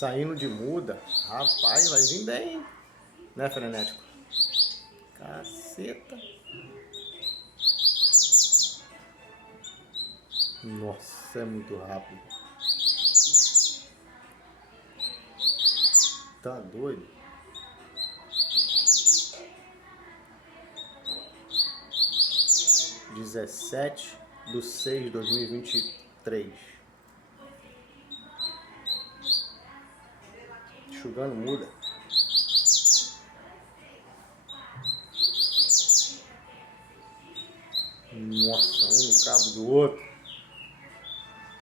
Saindo de muda. Rapaz, vai vir bem, hein? Né, frenético? Caceta. Nossa, é muito rápido. Tá doido? (17 de 6 de 2023). Enxugando muda. Nossa, um no cabo do outro.